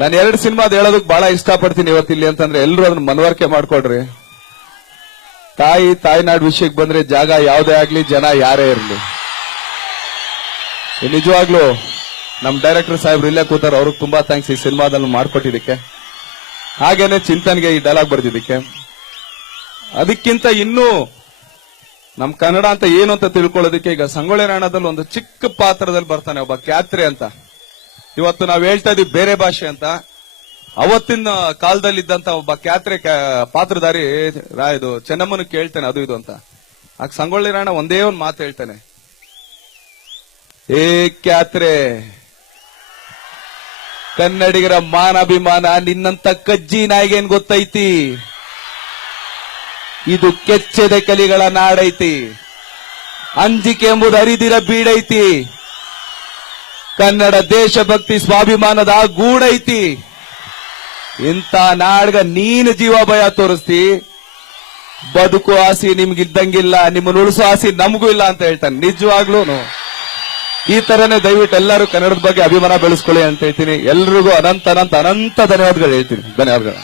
ನಾನು 2 ಸಿನಿಮಾದ ಹೇಳೋದಕ್ಕೆ ಬಹಳ ಇಷ್ಟಪಡ್ತೀನಿ ಇವತ್ತಿಲ್ಲಿ ಅಂತಂದ್ರೆ ಎಲ್ಲರೂ ಅದನ್ನ ಮನವರಿಕೆ ಮಾಡ್ಕೊಡ್ರಿ. ತಾಯ್ನಾಡು ವಿಷಯಕ್ಕೆ ಬಂದ್ರೆ ಜಾಗ ಯಾವುದೇ ಆಗ್ಲಿ, ಜನ ಯಾರೇ ಇರಲಿ, ನಿಜವಾಗ್ಲೂ ನಮ್ ಡೈರೆಕ್ಟರ್ ಸಾಹೇಬ್ರು ಇಲ್ಲೇ ಕೂತಾರ, ಅವ್ರಿಗೆ ತುಂಬಾ ಥ್ಯಾಂಕ್ಸ್ ಈ ಸಿನಿಮಾದಲ್ಲಿ ಮಾಡ್ಕೊಟ್ಟಿದ್ದಕ್ಕೆ, ಹಾಗೇನೆ ಚಿಂತನ್ಗೆ ಈ ಡೈಲಾಗ್ ಬರ್ದಿದ್ದಕ್ಕೆ. ಅದಕ್ಕಿಂತ ಇನ್ನೂ ನಮ್ ಕನ್ನಡ ಅಂತ ಏನು ಅಂತ ತಿಳ್ಕೊಳ್ಳೋದಕ್ಕೆ ಈಗ ಸಂಗೊಳ್ಳಿ ರಾಯಣ್ಣದಲ್ಲಿ ಒಂದು ಚಿಕ್ಕ ಪಾತ್ರದಲ್ಲಿ ಬರ್ತಾನೆ ಒಬ್ಬ ಕ್ಯಾತ್ರೆ ಅಂತ. ಇವತ್ತು ನಾವ್ ಹೇಳ್ತಾ ಇದೀವಿ ಬೇರೆ ಭಾಷೆ ಅಂತ, ಅವತ್ತಿನ ಕಾಲದಲ್ಲಿದ್ದಂತ ಒಬ್ಬ ಕ್ಯಾತ್ರೆ ಪಾತ್ರಧಾರಿ ಇದು ಚೆನ್ನಮ್ಮನ ಕೇಳ್ತಾನೆ ಅದು ಇದು ಅಂತ. ಆಗ ಸಂಗೊಳ್ಳಿ ರಾಯಣ್ಣ ಒಂದೇ ಒಂದು ಮಾತು ಹೇಳ್ತಾನೆ, ಏ ಕ್ಯಾತ್ರೆ, ಕನ್ನಡಿಗರ ಮಾನಾಭಿಮಾನ ನಿನ್ನಂತ ಕಜ್ಜಿ ನಾಯಿಗೇನ್ ಗೊತ್ತೈತಿ, ಇದು ಕೆಚ್ಚೆದೆ ಕಲಿಗಳ ನಾಡೈತಿ, ಅಂಜಿಕೆ ಎಂಬುದು ಅರಿದಿರ ಬೀಡೈತಿ, ಕನ್ನಡ ದೇಶಭಕ್ತಿ ಸ್ವಾಭಿಮಾನದ ಗೂಡೈತಿ, ಇಂಥ ನಾಡ್ಗ ನೀನು ಜೀವ ಭಯ ತೋರಿಸ್ತಿ, ಬದುಕು ಆಸೆ ನಿಮ್ಗಿದ್ದಂಗಿಲ್ಲ, ನಿಮ್ಮನ್ನು ಉಳಿಸೋ ಆಸೆ ನಮಗೂ ಇಲ್ಲ ಅಂತ ಹೇಳ್ತಾನೆ. ನಿಜವಾಗ್ಲೂನು ಈ ತರನೇ ದಯವಿಟ್ಟು ಎಲ್ಲರೂ ಕನ್ನಡದ ಬಗ್ಗೆ ಅಭಿಮಾನ ಬೆಳೆಸ್ಕೊಳ್ಳಿ ಅಂತ ಹೇಳ್ತೀನಿ. ಎಲ್ರಿಗೂ ಅನಂತ ಧನ್ಯವಾದಗಳು ಹೇಳ್ತೀನಿ. ಧನ್ಯವಾದಗಳು.